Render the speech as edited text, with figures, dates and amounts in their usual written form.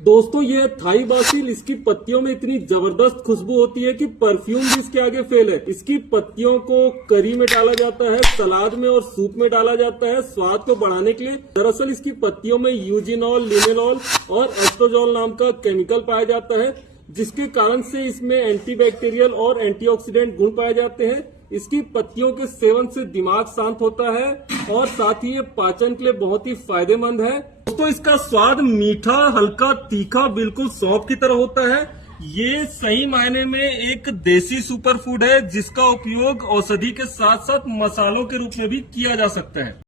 दोस्तों ये Thai Basil, इसकी पत्तियों में इतनी जबरदस्त खुशबू होती है कि परफ्यूम भी इसके आगे फेल है। इसकी पत्तियों को करी में डाला जाता है, सलाद में और सूप में डाला जाता है स्वाद को बढ़ाने के लिए। दरअसल इसकी पत्तियों में यूजिनॉल, लिनेनॉल और एस्ट्रोजोल नाम का केमिकल पाया जाता है, जिसके कारण से इसमें एंटीबैक्टीरियल और एंटीऑक्सीडेंट गुण पाए जाते हैं। इसकी पत्तियों के सेवन से दिमाग शांत होता है और साथ ही ये पाचन के लिए बहुत ही फायदेमंद है। दोस्तों इसका स्वाद मीठा, हल्का तीखा, बिल्कुल सौंफ की तरह होता है। ये सही मायने में एक देसी सुपर फूड है, जिसका उपयोग औषधि के साथ साथ मसालों के रूप में भी किया जा सकता है।